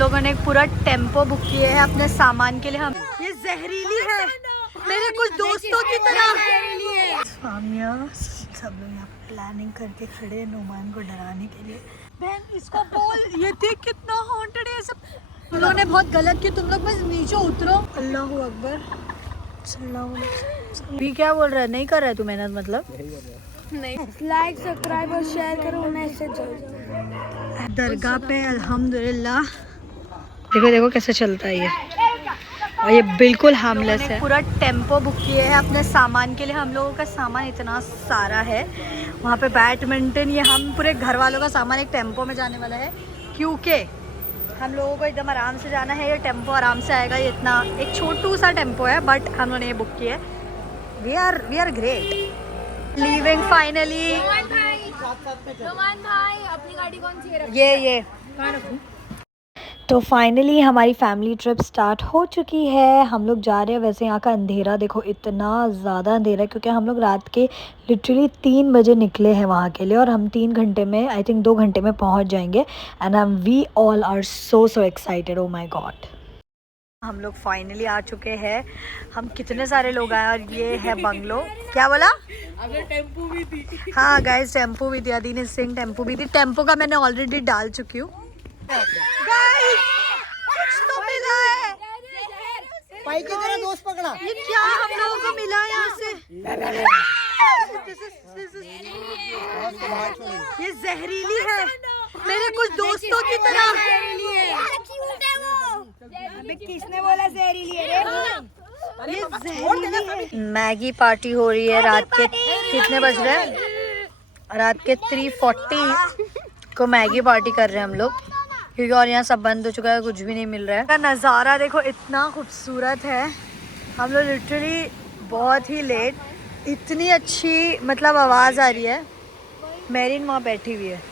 लोगों ने एक पूरा टेम्पो बुक किए है अपने सामान के लिए। हम ये जहरीली है मेरे कुछ दोस्तों की तरह। सामिया सब लोग यहाँ प्लानिंग करके खड़े हैं नुमान को डराने के लिए। बहन इसको बोल ये देख कितना हॉन्टेड है सब। तुम लोगों ने बहुत गलत किया, तुम लोग बस नीचे उतरो। अल्लाहू अकबर। भी क्या बोल रहा है? नहीं कर रहा है तू मेहनत? मतलब नहीं, लाइक सब्सक्राइब और शेयर करो। मैसेज दरगाह पे अल्हम्दुलिल्लाह। देखो देखो कैसे चलता है ये, और ये बिल्कुल हार्मलेस है। पूरा टेम्पो बुक किए हैं अपने सामान के लिए। हम लोगों का सामान इतना सारा है वहाँ पे, बैडमिंटन, ये हम पूरे घर वालों का सामान एक टेम्पो में जाने वाला है क्योंकि हम लोगों को एकदम आराम से जाना है। ये टेम्पो आराम से आएगा। ये इतना एक छोटू सा टेम्पो है बट हम लोगों ने ये बुक किया है। We are great. Living finally. Roman भाई अपनी गाड़ी कौन सी है? ये तो फाइनली हमारी फैमिली ट्रिप स्टार्ट हो चुकी है। हम लोग जा रहे हैं। वैसे यहाँ का अंधेरा देखो, इतना ज़्यादा अंधेरा है क्योंकि हम लोग रात के लिटरली 3 बजे निकले हैं वहाँ के लिए, और हम 3 घंटे में, आई थिंक 2 घंटे में पहुँच जाएंगे। And we all are so excited. Oh my god, हम लोग फाइनली आ चुके हैं। हम कितने सारे लोग आए, और ये है बंगलो। क्या बोला? अगर टेम्पो भी थी। हाँ गाइस, टेम्पो भी थी। अदीन सिंह टेम्पो भी थी। टेम्पो का मैंने ऑलरेडी डाल चुकी हूँ। गाइस कुछ तो मिला है। पाई की तरह दोस्त पकड़ा। ये क्या हम लोगों को मिला यहाँ से? ये जहरीली है मेरे कुछ दोस्तों की तरह। किसने बोला जहरीली है? ये जहरीली है। मैगी पार्टी हो रही है। रात के कितने बज रहे हैं? रात के 3:40 को मैगी पार्टी कर रहे हैं हम लोग, क्योंकि और यहाँ सब बंद हो चुका है, कुछ भी नहीं मिल रहा है। का नज़ारा देखो इतना खूबसूरत है। हम लोग लिटरली बहुत ही लेट, इतनी अच्छी मतलब आवाज़ आ रही है। मेरिन वहाँ बैठी हुई है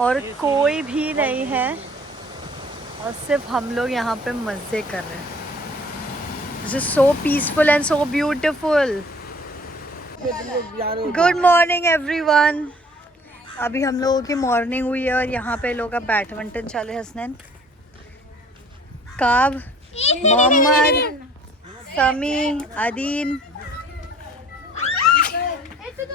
और कोई भी नहीं है, और सिर्फ हम लोग यहाँ पे मज़े कर रहे हैं। This is so peaceful and so beautiful. Good morning everyone. अभी हम लोगों की मॉर्निंग हुई है और यहाँ पे लोगों का बैडमिंटन चल रहा है। हसनैन, काब, मोहम्मद, समी, अदीन।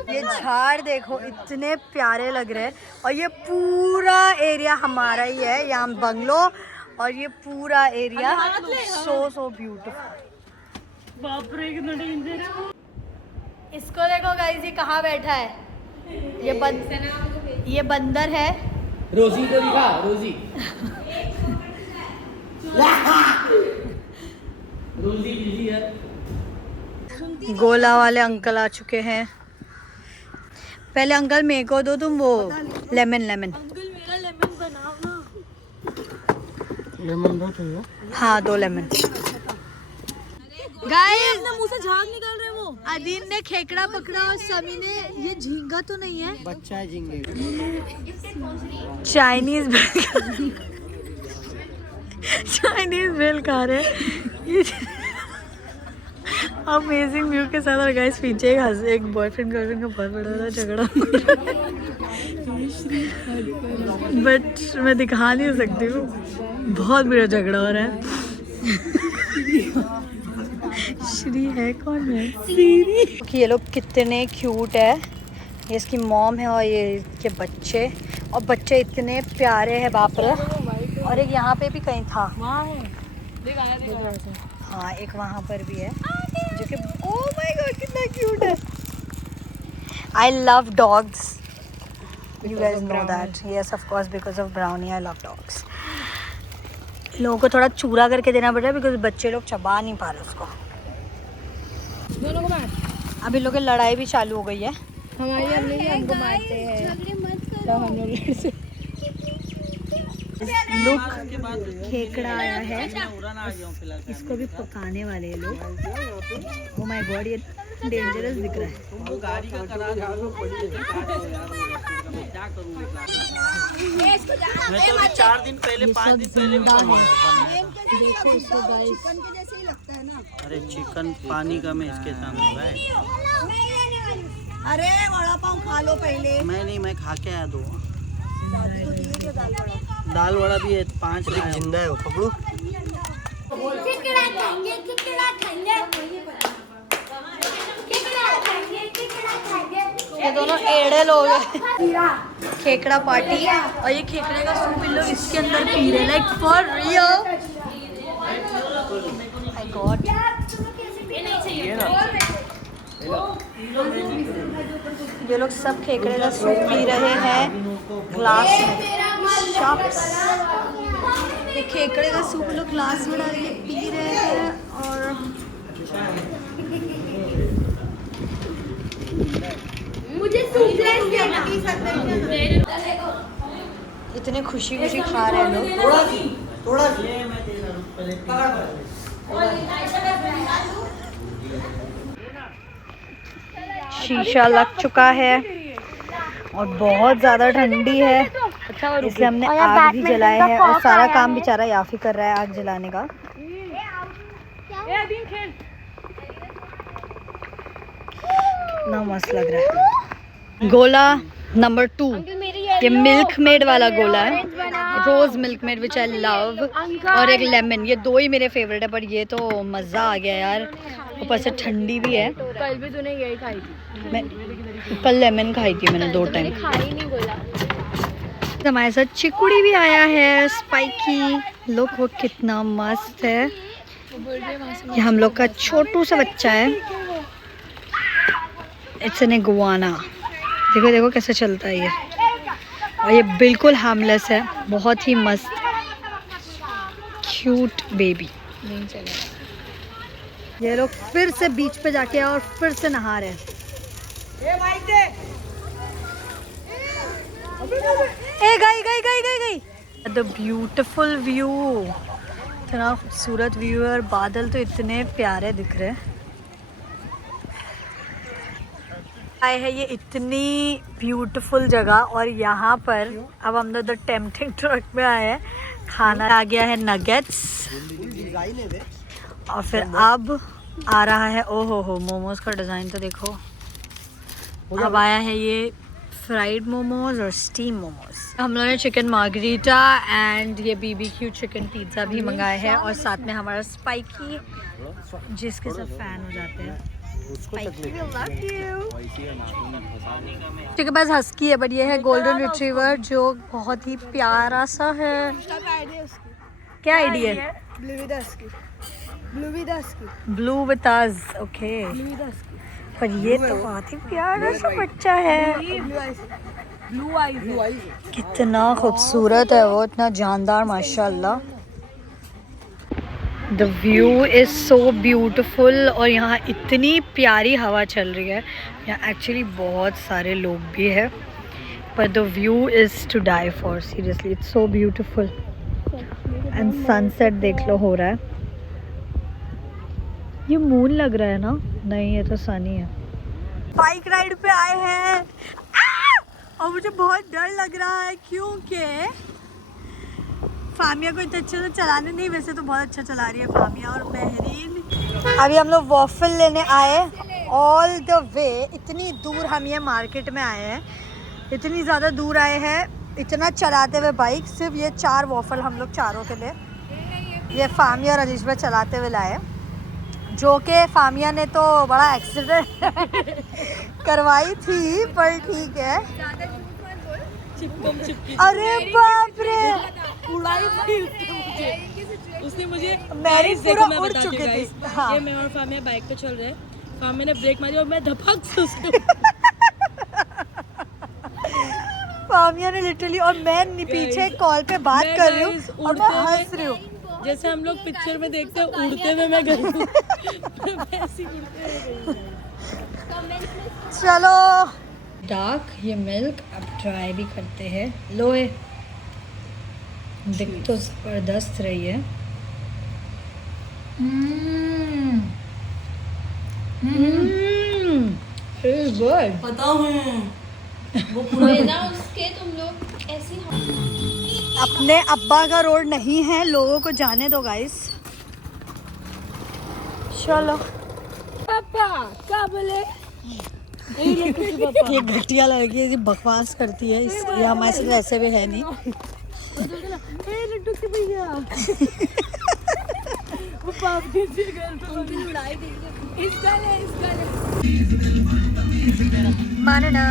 ये झाड़ देखो इतने प्यारे लग रहे हैं, और ये पूरा एरिया हमारा ही है। यहाँ बंगलो और ये पूरा एरिया सो ब्यूटीफुल। इसको देखो गाइस, ये कहाँ बैठा है? ये बंदर है। रोजी को दिखा, रोजी। रोजी बिजी है। गोला वाले अंकल आ चुके हैं। पहले अंकल मेरे को दो तुम वो लेमन। अंकल मेरा लेमन बनाओ ना। लेमन दो तो। हाँ 2 लेमन। गाइस मुंह से झाग निकाल रहे वो। अदीन ने खेकड़ा पकड़ा और समी ने, ये झींगा तो नहीं है? बच्चा है झींगे। चाइनीज बेल खा रहे हैं। अमेजिंग व्यू के साथ। और गाइस पीछे एक बॉयफ्रेंड गर्लफ्रेंड का बहुत बड़ा झगड़ा, बट मैं दिखा नहीं सकती हूँ। बहुत बड़ा झगड़ा हो रहा है। श्री है कौन है? ये लोग कितने क्यूट है। ये इसकी मॉम है और ये इसके बच्चे, और बच्चे इतने प्यारे हैं बाप रे। और एक यहाँ पे भी कहीं था। हाँ एक वहाँ पर भी है जो कि ओह माय गॉड कितना क्यूट है। I love dogs, you guys know that. Yes of course, because of brownie I love dogs. लोगों को थोड़ा चूरा करके देना पड़ रहा है बिकॉज बच्चे लोग चबा नहीं पा रहे उसको। दोनों को मार। अभी लोगों की लड़ाई भी चालू हो गई है। हमारी अम्मी हमको मारते हैं। तो हम लोग से लुक खेकड़ा आया है, इसको भी पकाने वाले हैं लोग। ओ माय गॉड, ये डेंजरस दिख रहा है। मैं तो 4 दिन पहले 5 दिन पहले देखो इसको गाइस। अरे चिकन पानी का मैं इसके सामने भाई। अरे वड़ा पाव खा लो पहले। मैं नहीं, मैं खा के आया 2। दाल वड़ा भी है 5 लाया हूँ। जिंदा है वो, पकड़ो। ये दोनों एड़े लोग हैं। खेकड़ा पार्टी और ये खेकड़े का सूप इन लोग इसके अंदर पी रहे, like for real. My God, ये लोग सब खेकड़े का सूप पी रहे हैं ग्लास में। शॉप्स, ये खेकड़े का सूप लोग ग्लास में डाल के पी रहे हैं। और मुझे सूपलेस देना। इतने खुशी खुशी खा रहे हैं लोग। थोड़ा शीशा लग चुका है और बहुत ज़्यादा ठंडी है, इसलिए हमने आग भी जलाया है। और सारा काम बेचारा याफी कर रहा है आग जलाने का। कितना मस्त लग रहा है। गोला नंबर 2, ये मिल्क मेड वाला गोला है, rose milk made which I love, और एक लेमन। ये दो ही मेरे फेवरेट है, पर ये तो मज़ा आ गया यार। ऊपर से ठंडी भी है। कल भी तूने यही खाई थी। मैं कल लेमन खाई थी मैंने 2 टाइम। खाई नहीं गोला। हमारे साथ चिकुड़ी भी आया है, स्पाइकी। लोग वो कितना मस्त है। ये हम लोग का छोटू सा बच्चा है। It's an iguana. देखो देखो कैसे चलता है ये, और ये बिल्कुल हार्मलेस है। बहुत ही मस्त क्यूट बेबी। ये लोग फिर से बीच पे जाके और फिर से नहा रहे हैं। ए गई द ब्यूटीफुल व्यू। इतना खूबसूरत व्यू है और बादल तो इतने प्यारे दिख रहे हैं। आए है ये इतनी ब्यूटीफुल जगह, और यहाँ पर अब हम लोग द टेम्पटिंग ट्रक में आए हैं। खाना आ गया है नगेट्स, और फिर अब आ रहा है, ओहो हो, मोमोज का डिज़ाइन तो देखो। अब आया है ये फ्राइड मोमोज और स्टीम मोमोज। हम लोगों ने चिकन मार्गरीटा एंड ये BBQ चिकन पिज़्ज़ा भी मंगाए हैं, और साथ में हमारा स्पाइकी, जिसके सब फैन हो जाते हैं। के पास हस्की है, बट ये है गोल्डन रिट्रीवर, जो बहुत ही प्यारा सा है। क्या आइडिया है? Blue with us, okay. पर ये तो बहुत ही प्यारा सा बच्चा है। कितना खूबसूरत है वो, इतना जानदार, माशाल्लाह। The view is so beautiful, और यहाँ इतनी प्यारी हवा चल रही है। यहाँ एक्चुअली बहुत सारे लोग भी हैं, पर the view is to die for, seriously it's so beautiful. And sunset देख लो हो रहा है। ये मून लग रहा है ना? नहीं, ये तो सनी है। बाइक राइड पे आए हैं और मुझे बहुत डर लग रहा है, क्योंकि फामिया को इतना अच्छे से चलाने नहीं, वैसे तो बहुत अच्छा चला रही है फामिया और महरीन। अभी हम लोग वॉफल लेने आए ऑल द वे। इतनी दूर हम ये मार्केट में आए हैं, इतनी ज़्यादा दूर आए हैं, इतना चलाते हुए बाइक। सिर्फ ये 4 वॉफल हम लोग चारों के लिए, ये फामिया और अलिश भाई चलाते हुए लाए, जो कि फामिया ने तो बड़ा एक्सीडेंट करवाई थी, पर ठीक है। अरे बाप रे, उसने मुझे मेरी पूरा उड़ चुकी थी। हाँ। ये मैं और फामिया बाइक पे चल रहे, फामिया ने ब्रेक मारी और मैं धपक से उसको फामिया ने लिटरली, और मैं पीछे कॉल पे बात कर रही हूँ और मैं हंस रही हूँ। जैसे हम लोग पिक्चर में देखते हैं उड़ते हुए मैं गई हूँ, वैसे उड़ते हुए गई। चलो, डार्क ये मिल्क अब ट्राई भी करते हैं। लोए दिख तो ज़बरदस्त रही है। गुड। पता है वो बिना उसके तुम लोग ऐसी अपने अब्बा का रोड नहीं है, लोगों को जाने दो गाइस। चलो पापा क्या बोले? ये घटिया लड़की है, बकवास करती है, इसलिए हमारे साथ वैसे भी है नहीं। लड्डू के भैया वो पापड़ी से घर पे उड़ाई दी। इसका ले मानना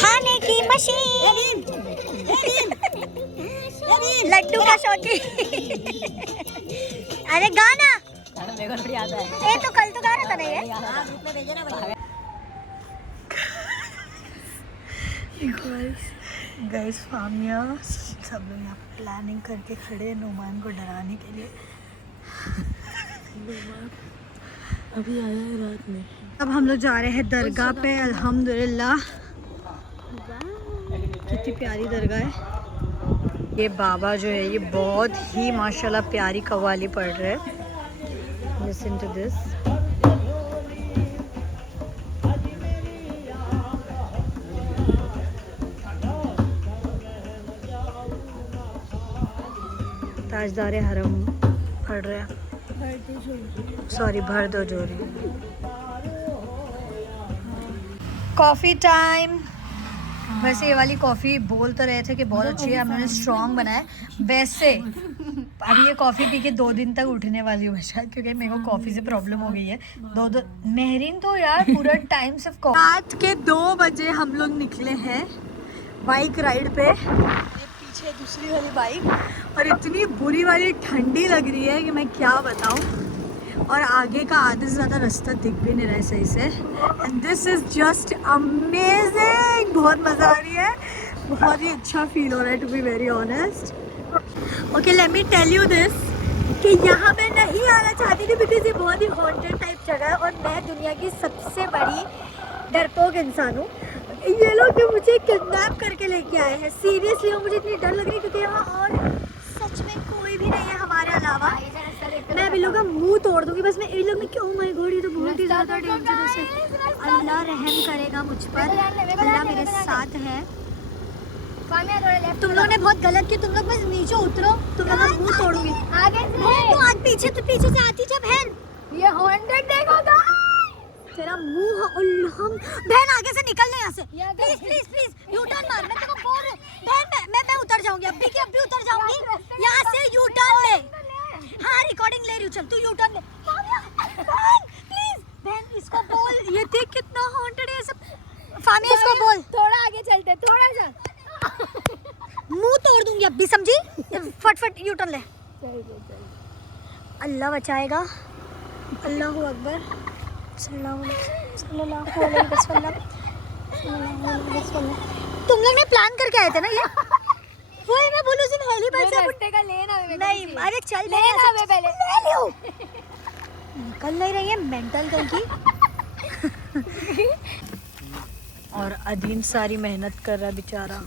खाने की मशीन लड्डू का शौकीन। अरे गाना ये तो कल तो गा रहा था ना ये। गाइस फामिया सब लोग यहाँ प्लानिंग करके खड़े हैं नुमान को डराने के लिए। अभी आया है रात में। अब हम लोग जा रहे हैं दरगाह पे। अल्हम्दुलिल्लाह कितनी प्यारी दरगाह है। ये बाबा जो है ये बहुत ही माशाल्लाह प्यारी कव्वाली पढ़ रहे हैं। Listen to this. ताजदार हरम पढ़ रहे हैं। सॉरी भर दो जोरी। Coffee time. वैसे ये वाली कॉफ़ी बोल तो रहे थे कि बहुत अच्छी है, हमने स्ट्रॉन्ग बनाया। वैसे अभी ये कॉफ़ी पी के 2 दिन तक उठने वाली हूँ शायद, क्योंकि मेरे को कॉफ़ी से प्रॉब्लम हो गई है। दो मेहरीन तो यार पूरा टाइम सिर्फ रात के 2 बजे हम लोग निकले हैं बाइक राइड पे। पीछे दूसरी वाली बाइक और इतनी बुरी वाली ठंडी लग रही है कि मैं क्या बताऊँ। और आगे का आधे से ज़्यादा रास्ता दिख भी नहीं रहा है सही से। And this is just amazing. बहुत मज़ा आ रही है, बहुत ही अच्छा फील हो रहा है to be very honest. Okay let me tell you this कि यहाँ मैं नहीं आना चाहती थी बिकॉज ये बहुत ही हॉन्टेड टाइप जगह है और मैं दुनिया की सबसे बड़ी डरपोक इंसान हूँ। ये लोग जो मुझे किडनैप करके लेके आए हैं, सीरियसली मुझे इतनी डर लग रही है क्योंकि यहाँ और सच में कोई भी नहीं है हमारे अलावा। मैं अभी लोग का मुंह तोड़ दूंगी बस। मैं इन लोग में क्यों माय गॉड ये तो बहुत ही ज़्यादा डेंजरस है। अल्लाह रहम करेगा मुझ पर, अल्लाह मेरे साथ है। तुम लोगों ने बहुत गलत किया, तुम लोग बस नीचे उतरो, तुम लोग का मुंह तोड़ूंगी। आगे तो आगे पीछे तो पीछे से आती जब बहन ये हॉन्टेड देखो तो तेरा मुंह। बहन आगे से निकल ले यहाँ से please please please. U turn मार, मैं तेरे को बोल रही हूँ बहन। मैं उतर जाऊंगी अभी की अभी उतर जाऊंगी यहाँ से। यू टर्न ले। हाँ रिकॉर्डिंग ले रही हूँ, चल तू यू टर्न ले। बहन प्लीज बहन इसको बोल, ये देख कितना हॉन्टेड है सब। फामी इसको बोल थोड़ा आगे चलते, थोड़ा सा मुंह तोड़ दूंगी अभी समझी। फटफट यू टर्न ले। अल्लाह बचाएगा। अल्लाहू अकबर। तुम लोग ने प्लान करके आए थे ना ये? वही मैं बोलूँ सिर्फ हेलीपैड से का लेना नहीं। अरे चल लेना हमें पहले निकल नहीं रही है मेंटल करके। और अदीन सारी मेहनत कर रहा है बेचारा।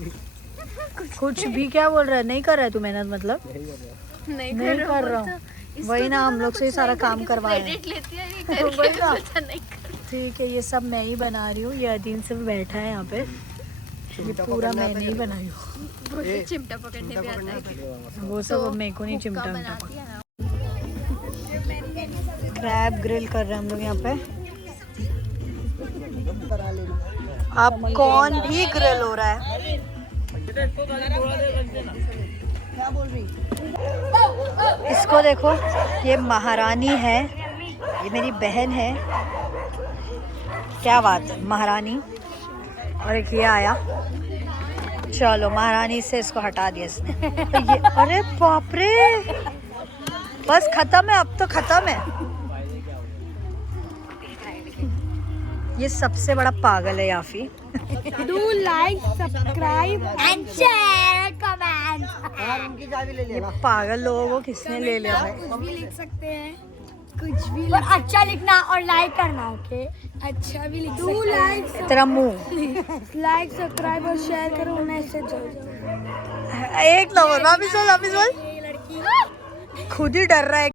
कुछ भी क्या बोल रहा है? नहीं कर रहा है तू मेहनत? मतलब नहीं कर रहा हूँ। वही ना हम लोग से ही सारा काम करवाए। ठीक है ये सब मैं ही बना रही हूँ। ये अदीन सिर्फ बैठा है यहाँ पे। ये पूरा मैंने ही बनाई हूँ। चिमटा पकड़ने भी आता है। वो सब अब मेरे को नहीं चिमटा मिलता। क्रैब ग्रिल कर रहे हैं हम लोग यहाँ पे। अब कौन भी ग्रिल हो रहा है। क्या बोल रही? इसको देखो, ये महारानी है, ये मेरी बहन है। क्या बात है महारानी। और एक ये आया, चलो महारानी से इसको हटा दिया इसने। ये अरे बाप रे, बस खत्म है, अब तो खत्म है। ये सबसे बड़ा पागल है याफी। Do like subscribe and share comment. ये पागल लोगों को किसने ले लिया भाई? कुछ भी लिख सकते हैं, कुछ भी और अच्छा लिखना और लाइक करना। ओके अच्छा भी लिख सकते हैं। तेरा मुंह लाइक सब्सक्राइब और शेयर करो। मैसेज एक नंबर। वापिस बोल, वापिस बोल। खुद ही डर रहा है।